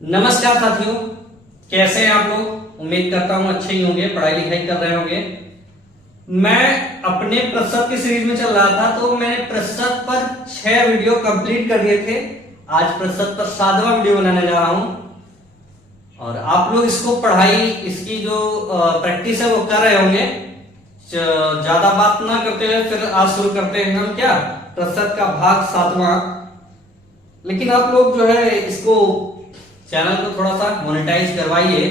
नमस्कार साथियों, कैसे हैं आप लोग। उम्मीद करता हूं अच्छे ही होंगे, पढ़ाई लिखाई कर रहे होंगे। मैं अपने प्रतिशत की सीरीज में चल रहा था, तो मैंने प्रतिशत पर 6 वीडियो कंप्लीट कर दिए थे। आज प्रतिशत पर 7वां वीडियो बनाने जा रहा हूं और आप लोग इसको पढ़ाई, इसकी जो प्रैक्टिस है वो कर रहे होंगे। ज्यादा बात ना करते हुए फिर आज शुरू करते हैं हम क्या, प्रतिशत का भाग 7वां। लेकिन आप लोग जो है इसको चैनल को थोड़ा सा मोनेटाइज करवाइए,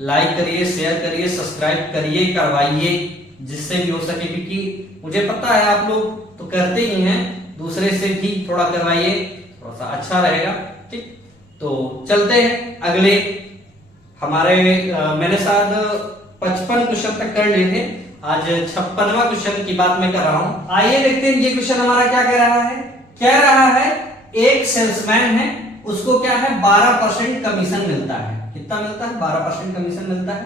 लाइक करिए, शेयर करिए, सब्सक्राइब करिए, करवाइए जिससे भी हो सके, क्योंकि मुझे पता है आप लोग तो करते ही हैं, दूसरे से भी थोड़ा करवाइए, थोड़ा सा अच्छा रहेगा। ठीक, तो चलते हैं अगले हमारे मैंने शायद 55 क्वेश्चन तक कर लिए थे, आज 56वां क्वेश्चन की बात मैं कर रहा हूं। आइए देखते हैं ये क्वेश्चन हमारा क्या कह रहा है। कह रहा है एक सेल्समैन है, उसको क्या है 12% कमीशन मिलता है। कितना मिलता है? 12% कमीशन मिलता है।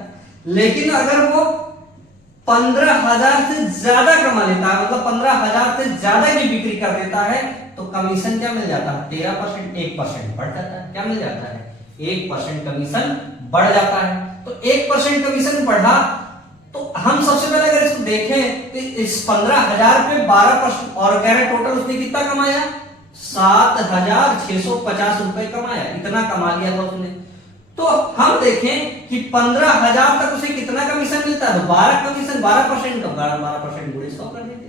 लेकिन अगर वो 15,000 से ज्यादा कमा लेता है, मतलब 15,000 से ज्यादा की बिक्री कर देता है, तो कमीशन क्या मिल जाता है? 13%, 1% बढ़ जाता है। क्या मिल जाता है? 1% कमीशन बढ़ जाता है। तो 1% कमीशन बढ़ा, तो हम सबसे पहले अगर इसको देखें तो इस 15,000 पे 12%, और कह रहे टोटल उसने कितना कमाया? 7,650 रुपए कमाया। इतना कमा लिया था उसने। तो हम देखें कि 15,000 तक उसे कितना कमीशन मिलता है, तो 12 कमीशन, 12% का 12% गुणे 100 कर देते।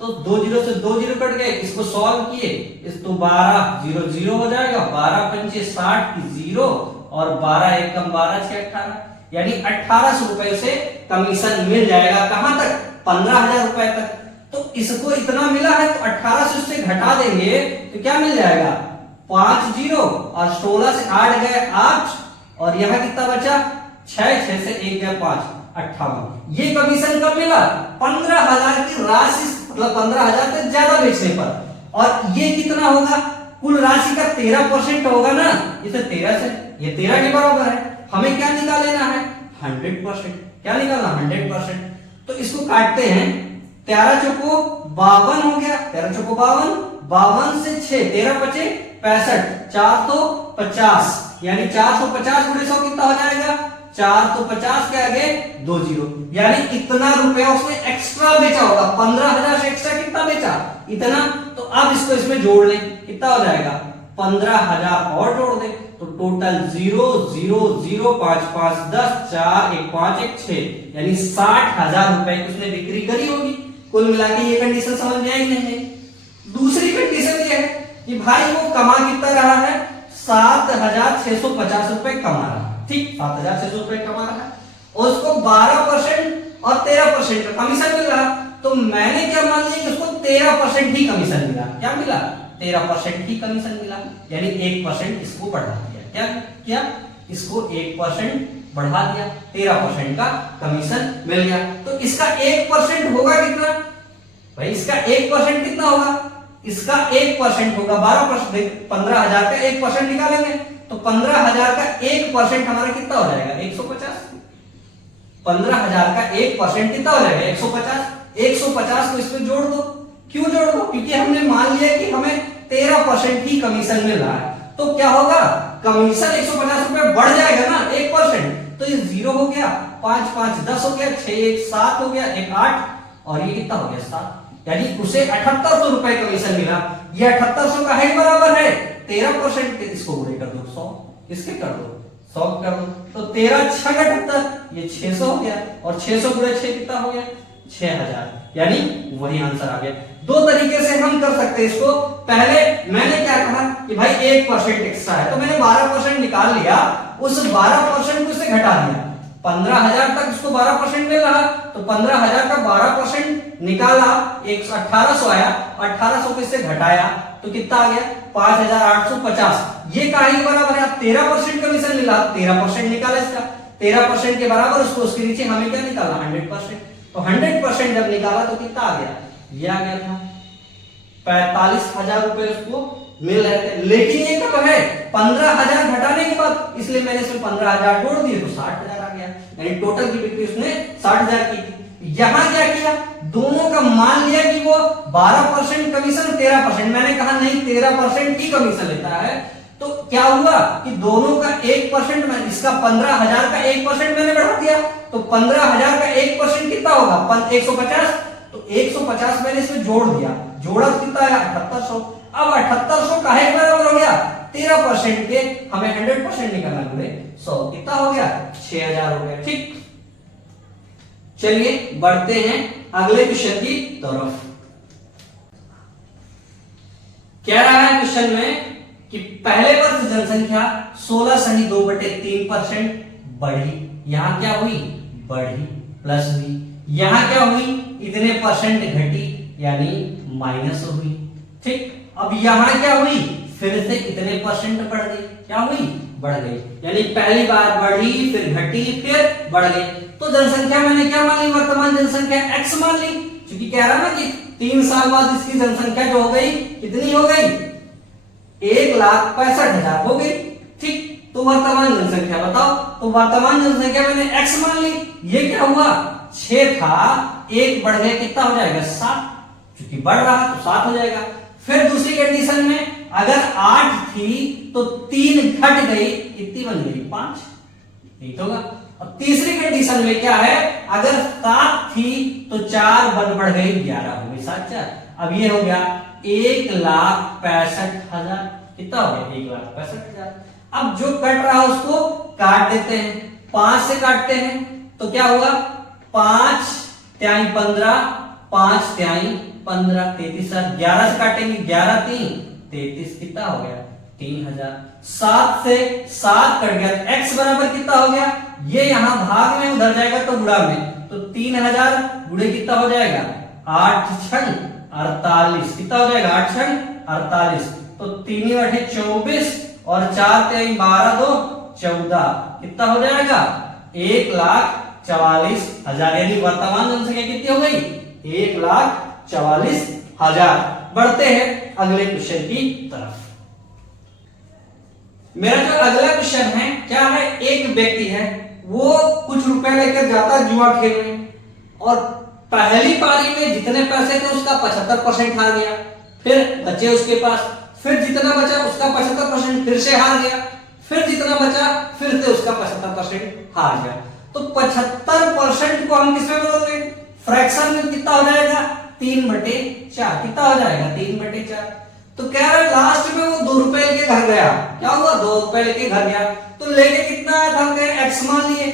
तो 2 जीरो से 2 जीरो कट गए, इसको सॉल्व किए, इस तो 12 जीरो जीरो हो जाएगा, 12 पंचे 60 की जीरो, और 12 एकम 12 6 18, यानी 1800 रुपए से कमीशन मिल जाएगा। कहां तक? 15,000 रुपए तक। तो इसको इतना मिला है, तो 1800 से घटा देंगे तो क्या मिल जाएगा? 5 जीरो, और 16 से 8 गए 8, और यहां कितना बचा? 6, 6 से 1 गए 5, 58। ये कमीशन कब मिला? 15,000 की राशि, मतलब 15,000 से ज्यादा बेचने पर। और ये कितना होगा? कुल राशि का 13% होगा ना, इसे 13 से, ये 13 के बराबर है। हमें क्या निकाल लेना है? 100%। क्या निकालना? 100%। तो इसको काटते हैं, 13 चौको 52 हो गया, 13 चौको 52, 52 से 6, 13 बचे 65, 450, यानी 450 गुणे 100 कितना हो जाएगा? 450 के आगे 2 जीरो, यानी इतना रुपया उसने एक्स्ट्रा बेचा होगा। 15,000 से एक्स्ट्रा कितना बेचा? इतना। तो अब इसको इसमें जोड़ लें, कितना हो जाएगा? 15,000 और जोड़ दे, तो टोटल 0 0 0 5 5 10 4 1 5 1 6, यानी 60,000 रुपए की उसने बिक्री करी होगी। कुल मिला के ये कंडीशन समझ में आई नहीं है। दूसरी कंडीशन ये है कि भाई वो कमा कितना रहा है? 7,650 रुपए कमा रहा है। ठीक, 7,600 रुपए कमा रहा है, और उसको 12% और 13% का कमीशन मिल रहा। तो मैंने क्या मान लिया कि उसको 13% ही कमीशन मिला। क्या मिला? 13% ही कमीशन मिला, यानी 1% इसको बढ़ा दिया। क्या क्या? इसको 1% बढ़ा दिया, 13% का कमीशन मिल गया। तो इसका 1% होगा कितना भाई? इसका 1% कितना होगा? इसका 1% होगा 12%। 15,000 का 1% निकालेंगे तो 15,000 का 1% हमारा कितना हो जाएगा? 150। 15,000 का 1% कितना हो जाएगा? 150। 150 को इसमें जोड़ दो। क्यों जोड़ दो? क्योंकि हमने मान लिया कि हमें 13% ही कमीशन मिल रहा है। तो क्या होगा? कमीशन 150 रुपए बढ़ जाएगा ना 1%, तो ये 0 हो गया, 5 5 10 हो गया, 6 1 7 हो गया, 1 8, और ये कितना हो गया? 7, यानी उसे 7800 रुपए कमीशन मिला। ये 7800 का है बराबर है 13%। इसको गुणे कर दो 100, इसके कर दो 100 कर दो, तो 13 6 78, ये 600 हो गया, और 600 गुणे 6 कितना हो गया? 6,000, यानी वही आंसर आ गया। दो तरीके से हम कर सकते हैं इसको। पहले मैंने क्या कहा कि भाई 1% एक्स्ट्रा है, तो मैंने 12% निकाल लिया, उस 12% को से घटा दिया। 15,000 तक उसको 12% मिल रहा, तो 15,000 का 12% निकाला, 1800 आया, 1800 को इससे घटाया तो कितना आ गया? 5,850। ये काहे के बराबर है? 13% कमीशन मिला, 13% निकाला इसका, 13% के बराबर उसको, उसके नीचे हमें क्या निकालना? 100%। तो 100% जब निकाला तो कितना आ गया? ये आ गया था 45,000 रुपए उसको मिल रहे थे। लेकिन ये कब है? 15,000 घटाने के बाद, इसलिए मैंने इसमें 15,000 जोड़ दिए तो 60,000 आ गया, यानी टोटल की बिक्री उसने 60,000 की थी। यहां क्या किया? दोनों का मान लिया कि वो 12% कमीशन, 13%। मैंने कहा नहीं, 13% ही कमीशन लेता है, तो क्या हुआ कि दोनों का 1% में, इसका 15,000 का 1% मैंने बढ़ा दिया, तो 15,000 का 1% कितना होगा 150, तो 150 मैंने इसमें जोड़ दिया, जोड़ा तो कितना आया 7800। अब 7800 काहे के बराबर हो गया 13% के, हमें 100% निकालना है 100, कितना हो गया 6000 हो गया। ठीक, चलिए बढ़ते हैं अगले क्वेश्चन की तरफ। कह रहा है क्वेश्चन में कि पहले वर्ष जनसंख्या 16 सही 2/3% बढ़ी, यहां क्या हुई बढ़ी प्लस हुई, यहां क्या हुई इतने परसेंट घटी यानी माइनस हुई। ठीक, अब यहां क्या हुई फिर से इतने परसेंट बढ़ गई, क्या हुई बढ़ गई, यानी पहली बार बढ़ी फिर घटी फिर बढ़ गई। तो जनसंख्या मैंने क्या मान ली वर्तमान जनसंख्या x मान ली, क्योंकि कह रहा ना कि 3 साल बाद इसकी जनसंख्या जो हो गई कितनी हो गई 1,65,000 हो गई। ठीक, तो वर्तमान जनसंख्या बताओ, तो वर्तमान जनसंख्या मैंने x मान ली, ये क्या हुआ 6 था 1 बढ़ गया कितना हो जाएगा 7, क्योंकि बढ़ रहा तो 7 हो जाएगा। फिर दूसरी कंडीशन में अगर 8 थी तो 3 घट गई कितनी बन गई 5, ठीक होगा। अब तीसरी कंडीशन में क्या है अगर 7 थी तो 4 बढ़ गई 11 हो गई 7 4। अब ये हो गया 1,65,000, कितना हो गया 1,65,000। अब जो कट रहा उसको काट देते हैं, 5 से काटते हैं तो क्या होगा 5 त्याई 15, 5 त्याई 15, 33, 11 से काटेंगे 11 3 33, कितना हो गया 3,000। 7 से 7 कट गया, x बराबर कितना हो गया, ये यहां भाग में उधर जाएगा तो गुणा में, तो 3,000 गुणे कितना हो जाएगा 8 छंग 48, कितना हो जाएगा 8 छंग 48, तो 3 बटे 24 और 4 तेई 12 2 14, कितना हो जाएगा 1,44,000, यानी वर्तमान जनसंख्या कितनी हो गई 1,44,000। बढ़ते हैं अगले क्वेश्चन की तरफ। मेरा जो अगला क्वेश्चन है क्या है, एक व्यक्ति है वो कुछ रुपए लेकर जाता है जुआ खेलने और पहली पारी में जितने पैसे थे उसका 75% हार गया, फिर बचे उसके पास, फिर जितना बचा उसका 75% फिर से हार गया, फिर जितना बचा फिर से उसका 75% हार गया। तो 75% को हम किसमें बदल दें, फ्रैक्शन में कितना हो जाएगा 3/4, कितना हो जाएगा 3/4। तो कह रहे लास्ट में वो 2 रुपए लेके घर गया, क्या हुआ 2 रुपए लेके घर गया, तो लेके कितना आया था, हम x मान लिए,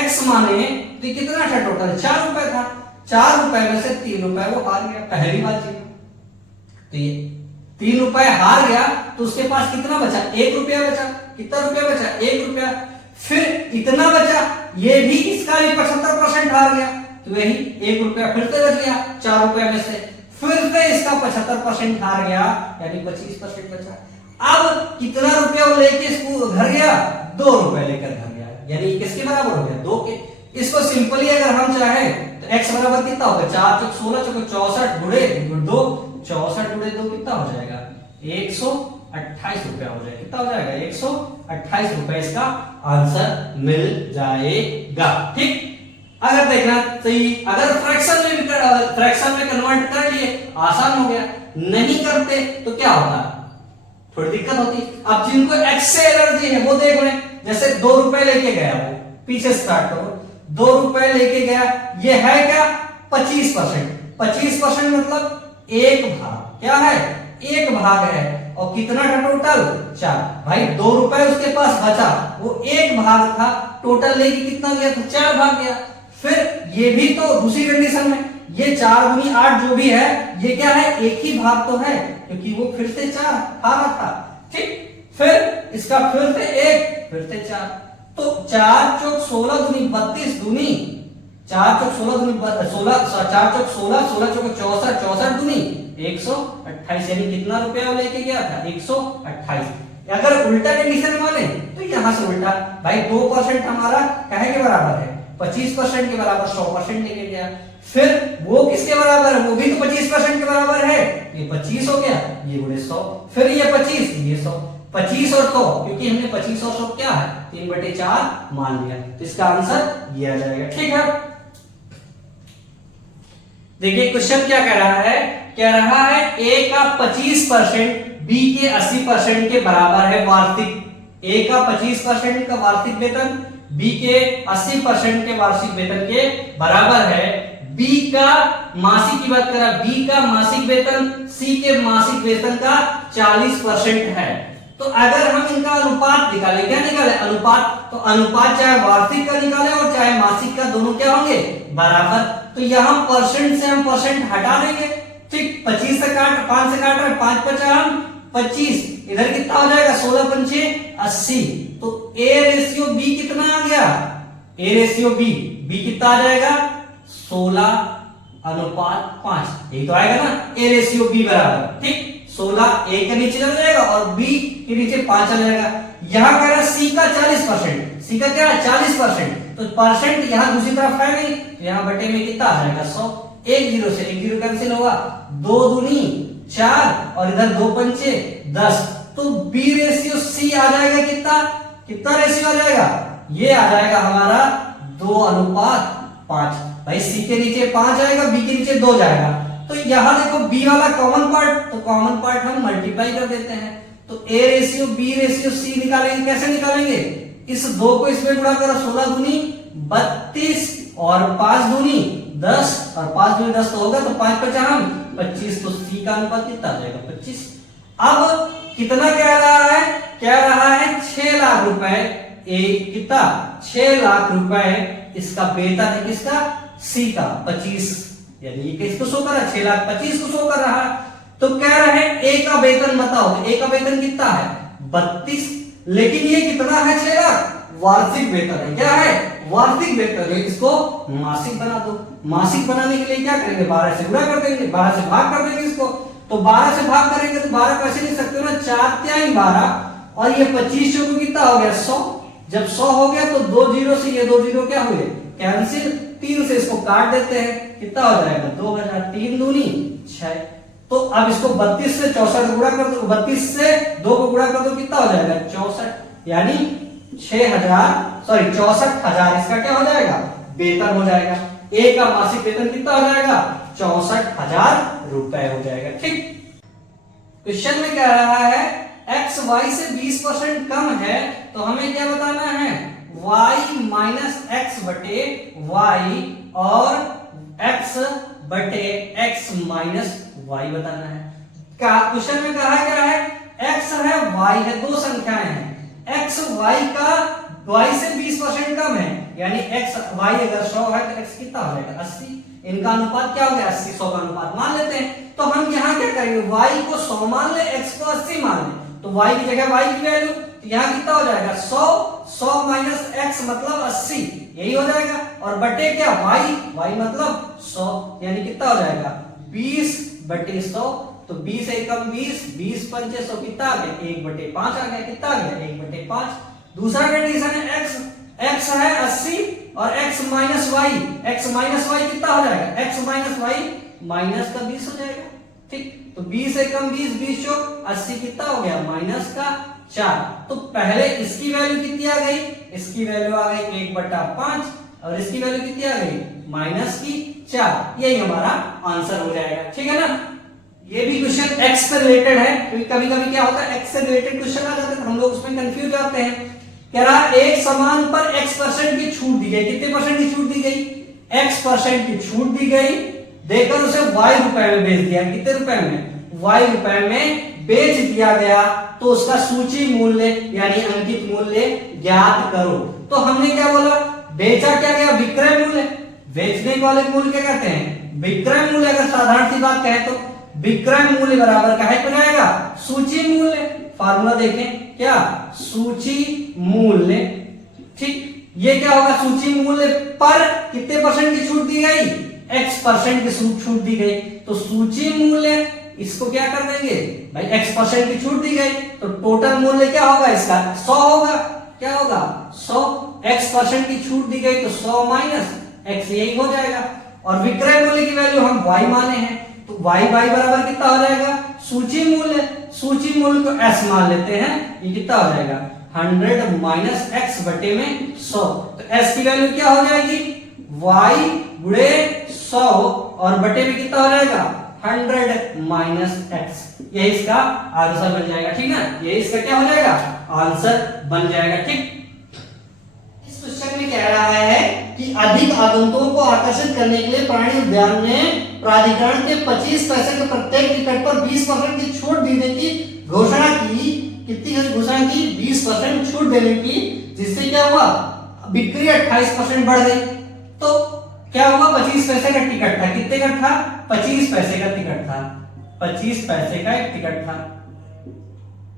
x माने तो कितना था टोटल 4 रुपए था, 4 रुपए में से 3 रुपए वो हार गया पहली बार जी। तो ये 3 रुपए हार गया तो उसके पास कितना बचा 1 रुपया बचा, कितना रुपया बचा 1 रुपया, फिर इतना बचा, ये भी इसका भी 75% हार गया, तो यही 1 रुपया फिर से बच गया 4 रुपए में से, फिर से इसका 75% हार गया यानी 25% बचा। अब कितना रुपया वो लेके इसको घर गया 2 रुपए लेकर घर गया, यानी किसके बराबर हो गया 2 के। इसको सिंपली अगर हम चाहे तो x बराबर कितना होगा 4 चौक 16 चौक 64 गुणे 2, 64 गुणे 2 कितना हो जाएगा 128 रुपया हो जाएगा, कितना हो जाएगा 128 रुपए इसका आंसर मिल जाएगा। ठीक, अगर देखना चाहिए अगर फ्रैक्शन में कन्वर्ट कर लिए आसान हो गया, नहीं करते तो क्या होता थोड़ी दिक्कत होती। अब जिनको x से एलर्जी है वो देख लें, जैसे 2 रुपए लेके गया, वो पीछे स्टार्ट करो, 2 रुपए लेके गया, ये है क्या 25%, 25% मतलब 1 भाग, क्या है 1 भाग है, और कितना था टोटल 4, भाई 2 रुपए उसके पास बचा, वो 1 भाग था, टोटल लेके कितना गया था 4 भाग गया। फिर ये भी तो दूसरी कंडीशन में ये 4 गुनी 8 जो भी है ये क्या है एक ही भाग तो है, क्योंकि वो फिर से 4 हारा था। ठीक, फिर इसका फिर से 1 फिर से 4, तो 4 चौक 16 दूनी 32 दूनी 4 चौक 16 दूनी 16, 4 चौक 16, 16 चौक 64, 64 दूनी 128, यानी कितना रुपया लेके गया था 128। अगर उल्टा कंडीशन माने तो यहां से उल्टा, भाई 2% हमारा काहे के बराबर है 25% के बराबर 100% लेके गया, फिर वो किसके बराबर है, वो भी तो 25% के बराबर है, ये 25 हो गया, ये गुणे 100, फिर ये 25 ये 100, 25 और 100, क्योंकि हमने 25 और 100 क्या है 3/4 मान लिया, तो इसका आंसर ये आ जाएगा। ठीक है, देखिए क्वेश्चन क्या कह रहा है, कह रहा है a का 25% बी के 80% के बराबर है वार्षिक। ए का 25% का वार्षिक वेतन बी के 80% के वार्षिक वेतन के बराबर है। बी का मासिक की बात करा, बी का मासिक वेतन सी के मासिक वेतन का 40% है। तो अगर हम इनका अनुपात निकाले, क्या निकाले? अनुपात। तो अनुपात चाहे वार्षिक का निकाले और चाहे मासिक का, दोनों क्या होंगे? बराबर। तो यहां परसेंट से हम परसेंट हटा देंगे। ठीक, 25 से काट, 5 से काट रहे, 5 पचा हम 25, इधर कितना हो जाएगा? 16 पंचे 80। तो ए रेशियो बी कितना आ गया? ए रेशियो बी, बी कितना आ जाएगा? 16:5। यही तो आएगा ना, ए रेशियो बी बराबर। ठीक, 16 ए के नीचे चला जाएगा और बी के नीचे 5 चला जाएगा। यहां कह रहा सी का 40%, सी का क्या है? 40%। तो परसेंट यहां दूसरी तरफ है नहीं, तो यहां बटे में कितना आ जाएगा? 100। एक जीरो से एक जीरो कैंसिल होगा, 2 दूनी 4 और इधर 2 पंचे 10। तो बी रेशियो सी आ जाएगा कितना? कितना रेशियो आ जाएगा? ये आ जाएगा हमारा 2:5। भाई सी के नीचे 5 आएगा, बी के नीचे 2 जाएगा। तो यहां देखो बी वाला कॉमन पार्ट, तो कॉमन पार्ट हम मल्टीप्लाई कर देते हैं। तो A ratio B ratio C निकालेंगे। कैसे निकालेंगे? इस 2 को इसमें गुणा करो, 16 दूनी 32 और 5 दूनी 10 और 5 दूनी 10 तो होगा, तो 5 पचा हम 25। तो सी का अनुपात कितना आ जाएगा? 25। अब कितना कह रहा है? कह रहा है 6 लाख रुपए। ए कितना? 6 लाख रुपए इसका वेतन है, किसका? सी का 25, यानी ये किसको शो कर रहा है? 6,25,000 को शो कर रहा है। तो कह रहे हैं ए का वेतन बताओ। ए का वेतन कितना है? 32। लेकिन ये कितना है? 6 लाख वार्षिक वेतन है। क्या है? वार्षिक वेतन है। इसको मासिक बना दो। मासिक बनाने के लिए क्या करेंगे? 12 से गुणा कर देंगे, 12 से भाग कर देंगे इसको। तो 12 से भाग करेंगे तो 12 कैसे लिख सकते हो ना? 4 12 और ये 25 को कितना हो गया? 100। जब 100 हो गया तो 2 जीरो से ये 2 जीरो क्या हुए? कैंसिल। 3 से इसको काट देते हैं, कितना हो जाएगा? 2000। 3 दूनी 6। तो अब इसको 32 से 64 गुणा कर दो, 32 से 2 को गुणा कर दो, कितना हो जाएगा? 64। यानी 64,000 इसका क्या हो जाएगा? वेतन हो जाएगा। ए का मासिक वेतन कितना हो जाएगा? 64,000 रुपए हो जाएगा। ठीक, क्वेश्चन में क्या रहा है? एक्स वाई से 20% कम है, तो हमें क्या बताना है? y माइनस एक्स बटे वाई और x बटे x माइनस वाई बताना है। क्या क्वेश्चन में कहा क्या है? x है, y है, दो संख्याएं हैं। x y का y से 20% कम है, यानी x y अगर 100 है तो x कितना हो जाएगा? 80। इनका अनुपात क्या हो गया? 80 100 का अनुपात मान लेते हैं। तो हम यहाँ क्या करेंगे? y को 100 मान ले, x को 80 मान ले। तो y की जगह y की वैल्यू, तो यहाँ कितना हो जाएगा? 100 माइनस x मतलब 80, यही हो जाएगा। और बटे क्या? y मतलब 100, यानी कितना हो जाएगा? 20 बटे 100। तो 20 एकम 20, 20 पंचे 100 कितना आ गया? 1/5 आ गया। कितना आ गया? 1/5। दूसरा कंडीशन है x है 80 और x माइनस y कितना हो जाएगा? x माइनस y माइनस का 20 हो जाएगा। ठीक, तो 20 एकम 20, 20 चौक 80, कितना हो गया? माइनस का 4। तो पहले इसकी वैल्यू कितनी आ गई? इसकी वैल्यू आ गई 1/5 और इसकी वैल्यू कितनी आ गई? माइनस की 4। यही हमारा आंसर हो जाएगा। ठीक है ना? ये भी क्वेश्चन x से रिलेटेड है, क्योंकि कभी कभी क्या होता है x से रिलेटेड क्वेश्चन आ जाते हैं तो हम लोग उसमें कंफ्यूज जाते हैं। कह रहा एक सामान पर x% की छूट दी गई। कितने परसेंट की छूट दी गई? x% की छूट दी गई, देकर उसे y रुपए में बेच दिया। कितने रुपए में? y रुपए में बेच दिया गया। तो उसका सूची मूल्य यानी अंकित मूल्य ज्ञात करो। तो हमने क्या बोला? बेचा क्या गया? विक्रय मूल्य। बेचने वाले मूल्य क्या कहते हैं? विक्रय मूल्य। अगर साधारण सी बात कहें तो विक्रय मूल्य बराबर क्या है? जाएगा सूची मूल्य। फार्मूला देखें, क्या? सूची मूल्य। ठीक, ये क्या होगा? सूची मूल्य पर कितने परसेंट की छूट दी गई? x% की छूट दी गई। तो सूची मूल्य, इसको क्या कर देंगे भाई? x% की छूट दी गई, तो टोटल मूल्य क्या होगा इसका? 100 होगा। क्या होगा? 100। x% की छूट दी गई तो 100 माइनस x, यही हो जाएगा। और विक्रय मूल्य की वैल्यू हम y माने हैं, तो y बराबर कितना हो जाएगा? सूची मूल्य। सूची मूल्य को s मान लेते हैं, ये कितना हो जाएगा? 100 माइनस x बटे में 100। तो s की वैल्यू क्या हो जाएगी? y गुणे 100 और बटे में कितना हो जाएगा? 100 माइनस एक्स, ये इसका आंसर बन जाएगा। ठीक ना, ये इसका क्या हो जाएगा, आंसर बन जाएगा। ठीक, इस क्वेश्चन में कह रहा है कि अधिक आगंतुकों को आकर्षित करने के लिए प्राणी उद्यान ने प्राधिकरण के 25 पैसे के प्रत्येक टिकट पर 20% की छूट देने की घोषणा की। कितनी घोषणा की, 20% छूट देने की, जिससे क्या हुआ, बिक्री 28% बढ़ गई। तो क्या हुआ, 25 पैसे का टिकट था, कितने का था, 25 पैसे का टिकट था, 25 पैसे का एक टिकट था,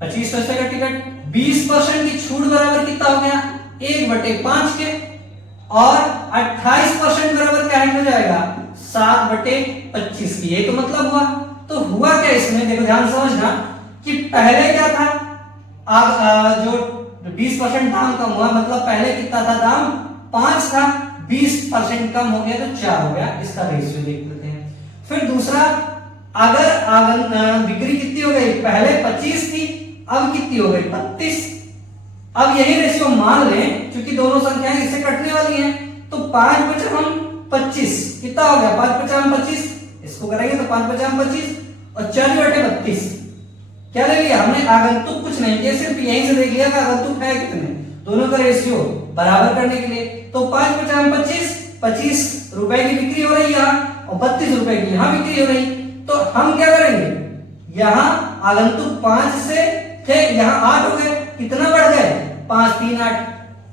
25 पैसे का टिकट, 20% की छूट बराबर कितना हो गया, 1/5 के, और 28% बराबर क्या हो जाएगा, 7/25 की। ये तो मतलब हुआ। तो हुआ क्या इसमें, देखो ध्यान समझना कि पहले क्या था, जो 20% दाम कम हुआ, मतलब पहले कितना था दाम, 5 था, 20% कम हो गया तो 4 हो गया। इसका रेशियो देख लेते हैं। फिर दूसरा, अगर बिक्री कितनी हो गई, पहले 25 थी, अब कितनी हो गई, 32। अब यही रेशियो मान लें, क्योंकि दोनों संख्याएं इससे कटने वाली हैं, तो 5/25 कितना हो गया, 5/25, इसको करेंगे तो 5/25 और 4/32 क्या ले लिया हमने, आगंतुक कुछ नहीं किया, सिर्फ यहीं से देख लिया कि आगंतुक है कितने, दोनों का रेशियो बराबर करने के लिए। तो 5/25, 25 रुपए की बिक्री हो रही है यहाँ, और 32 रुपए की यहाँ बिक्री हो रही। तो हम क्या करेंगे, यहाँ आगंतुक 5 से थे, यहाँ 8 हो गए, कितना बढ़ गए, 5 3 8,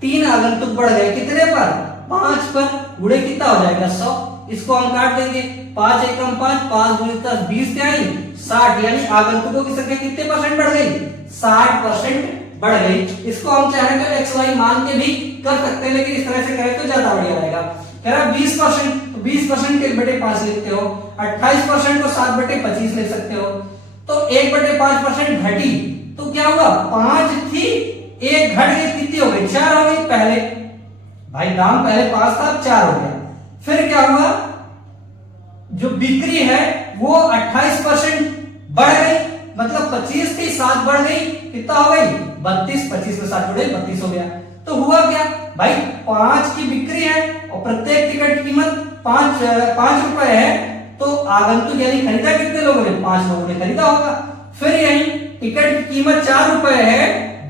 3 आगंतुक बढ़ गए, कितने पर, 5 पर, गुणे कितना हो जाएगा, 100। इसको हम काट देंगे, 5 एकम 5, 5 गुणे 10, 20 क्या आई, 60, यानी आगंतुकों की संख्या कितने परसेंट बढ़ गई, 60% बढ़ गई। इसको हम चाहे तो एक्स वाई मान के भी कर सकते हैं, लेकिन इस तरह से करें तो ज्यादा बढ़िया रहेगा। कह रहा 20%, तो 20% के 1/5 लिखते हो, 28% को 7/25 ले सकते हो, तो 1/5% घटी, तो क्या हुआ, 5 थी, 1 घट गई, कितनी हो गई, 4 हो गई। पहले भाई दाम पहले 5 था, अब 4 हो गया। फिर क्या हुआ, जो बिक्री है वो 28% बढ़ गई, मतलब 25 थी, 7 बढ़ गई, कितना हो गई, 32, 25 में 7 जुड़े 32 हो गया। तो हुआ क्या भाई, 5 की बिक्री है और प्रत्येक टिकट की कीमत 5 रुपए है, तो आगंतुक यानी खरीदा कितने लोगों ने, 5 लोगों ने खरीदा होगा। फिर यही टिकट की कीमत 4 रुपए है,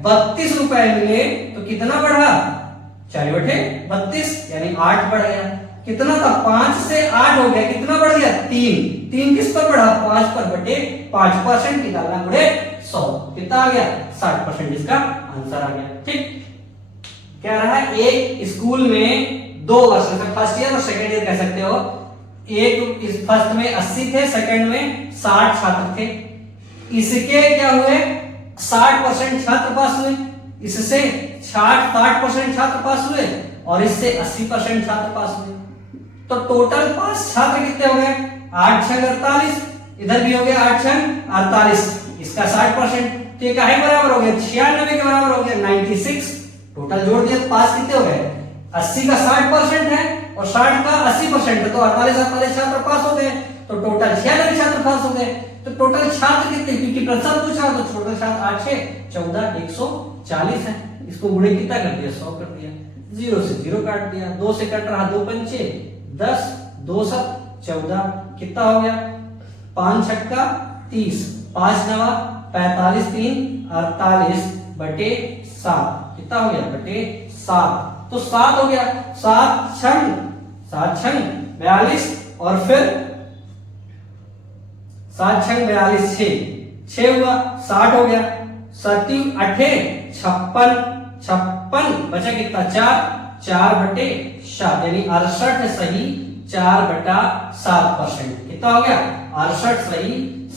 32 रुपए मिले, तो कितना बढ़ा, 4/32 यानी 8 बढ़ गया। कितना था, 5 से 8 हो गया, कितना बढ़ गया, 3 किस पर बढ़ा, 5 पर, बटे 5% निकालना, गुणे 100, कितना आ गया, 60%। इसका आंसर आ गया। ठीक, कह रहा है एक स्कूल में 2 वर्ष, फर्स्ट ईयर और सेकंड ईयर कह सकते हो, एक इस फर्स्ट में 80 थे, सेकंड में 60 छात्र थे। इसके क्या हुए, 60% छात्र पास हुए, इससे 60% छात्र पास हुए, और इससे 80% छात्र पास हुए। तो टोटल पास छात्र कितने हो गए, 8 छंग 48, इधर भी हो गया 8 छंग 48, इसका 60%, तो ये काहे बराबर हो गया, 96 के बराबर हो गया, 96। टोटल जोड़ दिया तो पास कितने हो गए, 80 का 60% है और 60 का 80% है, तो 48 छात्र पास हो गए, तो टोटल 96 छात्र पास हो गए। तो टोटल छात्र कितने, क्योंकि प्रश्न पूछा तो टोटल छात्र 8 6 14 140 है। इसको गुणे कितना कर दिया, 100 कर दिया, 0 से 0 काट दिया, 2 से कट रहा, 2 पंचे 10, 2 7 14, कितना हो गया, 5 छक्का 30, 5 नवा 45, 3 48 बटे 7, कितना हो गया, बटे 7, तो 7 हो गया, 7 छंग 42, और फिर 7 छंग 42, 6 हुआ, 60 हो गया, 7 8 56, बचा कितना, 4 बटे 7, यानी 68 सही 4/7%, कितना हो गया, 68 सही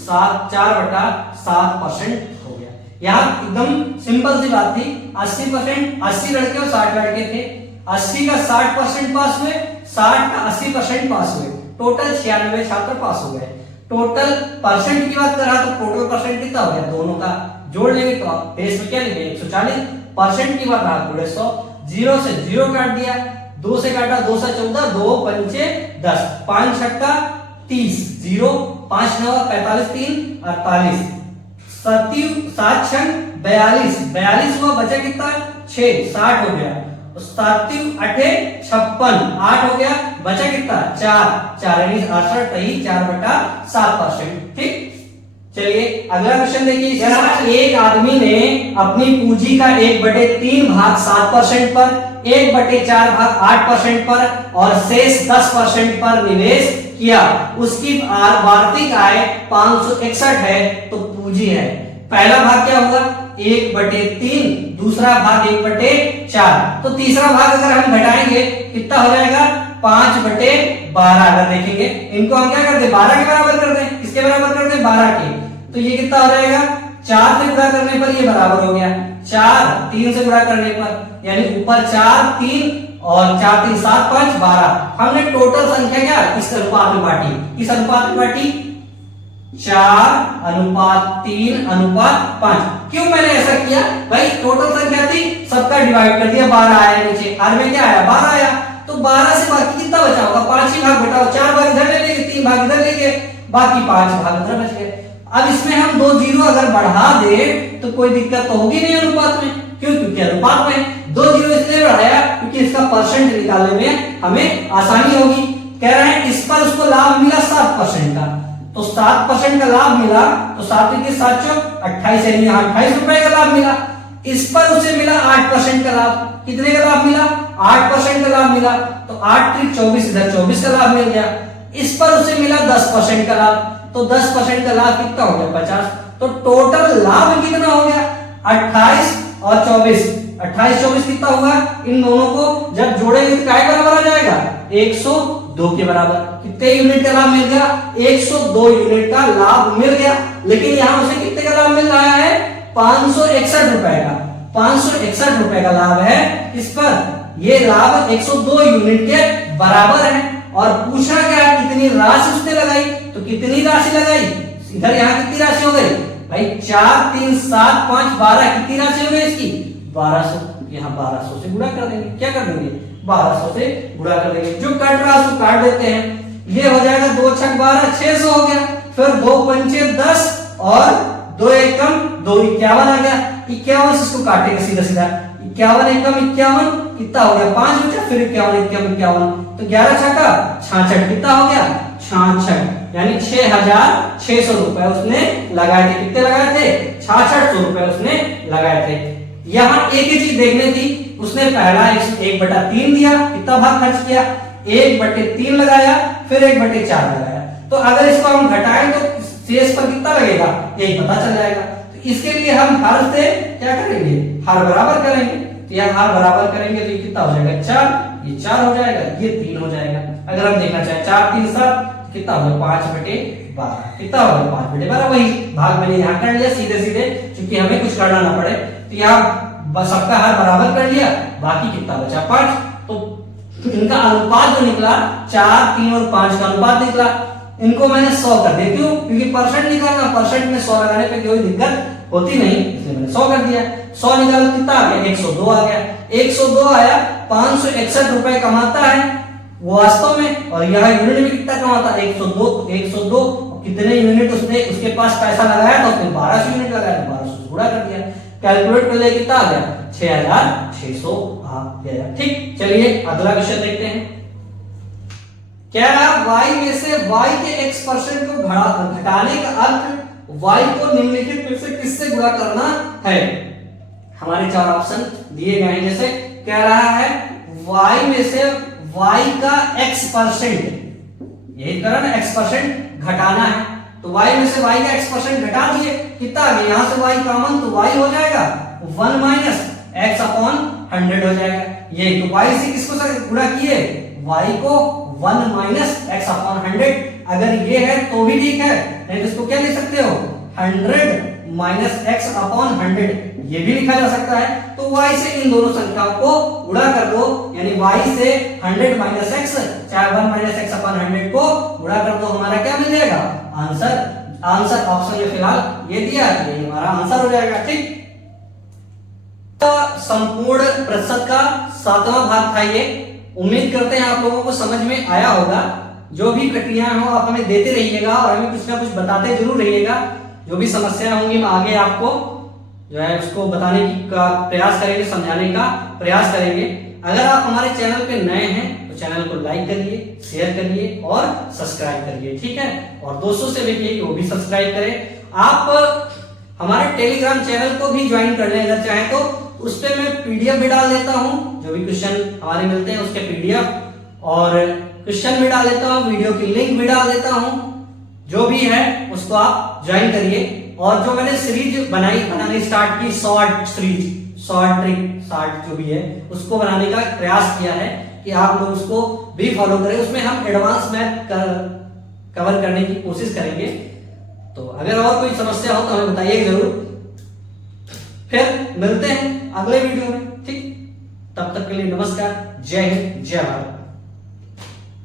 4/7% हो गया। यहाँ एकदम सिंपल सी बात थी, 80% 80 लड़के और 60 लड़के थे, 80 का 60% पास हुए, 60 का 80% पास हुए, टोटल 96 छात्र पास हो गए। टोटल परसेंट की बात कर रहा तो टोटल परसेंट कितना हो गया, दोनों का जोड़ लेंगे तो बेस में क्या लेंगे, 140, परसेंट की बात रहा गुणे 100, 0 से 0 काट दिया, 2 से काटा, 2 से 14, 2 पंचे 10, 5 छक्का 30, 0, 5 नवा 45, 3 48, 7 छंग 42 हुआ, बचा कितना, 6 60 हो गया, तो 7 8 56, 8 हो गया, बचा कितना 4, 4 यानी 68 4/7%। ठीक, चलिए अगला क्वेश्चन देखिए। एक आदमी ने अपनी पूंजी का 1/3 भाग 7% पर, 1/4 भाग 8% पर और शेष 10% पर निवेश किया। उसकी वार्षिक आय 561 है, तो पूंजी है। पहला भाग क्या हुआ 1/3, दूसरा भाग 1/4, तो तीसरा भाग अगर हम घटाएंगे कितना हो जाएगा 5/12। अगर देखेंगे इनको हम क्या करते 12 के बराबर कर दें, किसके बराबर कर दें 12 के, तो ये कितना हो जाएगा 4 से गुणा करने पर ये बराबर हो गया 4, 3 से गुणा करने पर यानी ऊपर 4 3 और 4 3 7 5 12। हमने टोटल संख्या क्या इस अनुपात में बांटी, इस अनुपात में बांटी 4:3:5। क्यों मैंने ऐसा किया भाई, टोटल संख्या थी सबका डिवाइड कर दिया, 12 आया नीचे, हर में क्या आया 12 आया, तो 12 से बाकी कितना बचा होगा 5 ही भाग घटाओ, 4 भाग इधर ले लेंगे, 3 भाग इधर लेंगे, बाकी 5 भाग उधर बच गए। अब इसमें हम 2 जीरो अगर बढ़ा दे तो कोई दिक्कत तो होगी नहीं अनुपात में, क्यों क्योंकि अनुपात में 2 जीरो इसलिए बढ़ाया क्योंकि इसका परसेंट निकालने में हमें आसानी होगी। कह रहे हैं इस पर उसको लाभ मिला 7% का, तो 7% का लाभ मिला, तो 7 के 7 चौक 28 यानी 28 रुपए का लाभ मिला। इस पर उसे मिला 8% का लाभ, कितने का लाभ मिला 8% का लाभ मिला, तो 8 3 24 इधर 24 का लाभ मिल गया। इस पर उसे मिला 10% का लाभ, तो 10% का लाभ कितना हो गया 50, तो टोटल लाभ कितना हो गया 28 और 24, 28 24 कितना हुआ, इन दोनों को जब जोड़ेंगे तो क्या बराबर आ जाएगा 102 के बराबर। कितने यूनिट का लाभ मिल गया 102 यूनिट का लाभ मिल गया। लेकिन यहां उसे कितने का लाभ मिल रहा है 561 रुपए का, 561 रुपए का लाभ है इस पर, ये लाभ 102 यूनिट के बराबर है। और पूछा गया कितनी राशि उसने लगाई, तो कितनी राशि लगाई, इधर यहां कितनी राशि हो गई भाई 4 3 7 5 12, कितनी राशि हो गई इसकी 1200, यहां 1200 से गुणा कर देंगे, क्या कर देंगे 1200 से गुणा कर देंगे, जो कट रहा उसको काट देते हैं, ये हो जाएगा 2 6 12 600 हो गया, फिर 2 पंचे 10 और 2 एकम 2 51 आ गया, 51 से इसको काटेंगे सीधा सीधा, 51 एकम 51 कितना हो गया 5 बचा, फिर 51 एकम 51, तो 11 छक्का 66 कितना हो गया 66, यानी 6600 रुपए उसने लगाए थे। कितने लगाए थे 6600 रुपए उसने लगाए थे। यहां एक ही चीज देखनी थी, उसने पहला 1/3 दिया, कितना भाग खर्च किया 1/3 लगाया, फिर 1/4 लगाया, तो अगर इसको हम घटाएं तो शेष पर कितना लगेगा यही पता चल जाएगा। तो इसके लिए हम हर से क्या करेंगे हर बराबर करेंगे, तो यह हर बराबर करेंगे तो ये कितना हो जाएगा 4, ये 4 हो जाएगा, ये 3 हो जाएगा। अगर हम देखना चाहे 4 3 7 कितना हो गया 5/12, कितना हो गया 5/12, वही भाग मैंने यहाँ कर लिया सीधे सीधे, क्योंकि हमें कुछ करना ना पड़े, तो यहाँ सबका हर बराबर कर लिया, बाकी कितना बचा 5, तो इनका अनुपात जो निकला 4 3 और 5 का अनुपात निकला, इनको मैंने 100 कर दिया, क्यों क्योंकि परसेंट निकालना, परसेंट में 100 लगाने पे कोई दिक्कत होती नहीं, इसलिए मैंने 100 कर दिया। 100 निकालो कितना आ गया 102 आ गया, 102 आया, 561 रुपए कमाता है वास्तव में, और यह यूनिट में कितना कमाता है 102, 102 कितने यूनिट उसने उसके पास पैसा लगाया था, उसने 1200 यूनिट लगाया, 1200 से गुणा कर दिया, कैलकुलेट कर लिया कितना आ गया 6600 आ गया। ठीक, चलिए अगला क्वेश्चन देखते हैं। क्या y में से y के x% को घटाने का अर्थ y को निम्नलिखित में से किससे गुणा करना है। हमारे 4 ऑप्शन दिए गए हैं, जैसे कह रहा है y में से y का x%, यही करा ना x% घटाना है, तो y में से y का x% घटा दिए, कितना आ गया यहां से y कॉमन, तो y हो जाएगा 1 माइनस x/100 हो जाएगा, ये तो y से किसको गुणा किए y को 1 माइनस x/100, अगर ये है तो भी ठीक है, नहीं तो इसको क्या लिख सकते हो 100 माइनस x/100, ये भी लिखा जा सकता है। तो y से इन दोनों संख्याओं को गुणा कर दो, यानी y से 100 माइनस x चाहे 1 माइनस x/100 को गुणा कर दो, हमारा क्या मिल जाएगा आंसर। आंसर ऑप्शन में फिलहाल ये दिया है, ये हमारा आंसर हो जाएगा। ठीक, तो संपूर्ण प्रतिशत का 7वां भाग था ये। उम्मीद करते हैं आप लोगों को समझ में आया होगा। जो भी प्रक्रिया हो आप हमें देते रहिएगा और हमें कुछ ना कुछ बताते जरूर रहिएगा। जो भी समस्या होंगी मैं आगे आपको जो है उसको बताने की का प्रयास करेंगे, समझाने का प्रयास करेंगे। अगर आप हमारे चैनल पे नए हैं तो चैनल को लाइक करिए, शेयर करिए और सब्सक्राइब करिए, ठीक है। और दोस्तों से भी कहिए वो भी सब्सक्राइब करें। आप हमारे टेलीग्राम चैनल को भी ज्वाइन कर लें अगर चाहे तो। उस पे मैं पीडीएफ भी डाल देता हूँ, जो भी क्वेश्चन हमारे मिलते हैं उसके पीडीएफ और क्वेश्चन भी डाल देता हूँ, वीडियो की लिंक भी डाल देता हूँ। जो भी है उसको आप ज्वाइन करिए। और जो मैंने सीरीज बनानी स्टार्ट की, short series, short trick, short जो भी है उसको बनाने का प्रयास किया है कि आप लोग उसको भी फॉलो करें। उसमें हम एडवांस मैथ कवर करने की कोशिश करेंगे। तो अगर और कोई समस्या हो तो हमें बताइए जरूर। फिर मिलते हैं अगले वीडियो में, ठीक। तब तक के लिए नमस्कार, जय हिंद, जय भारत।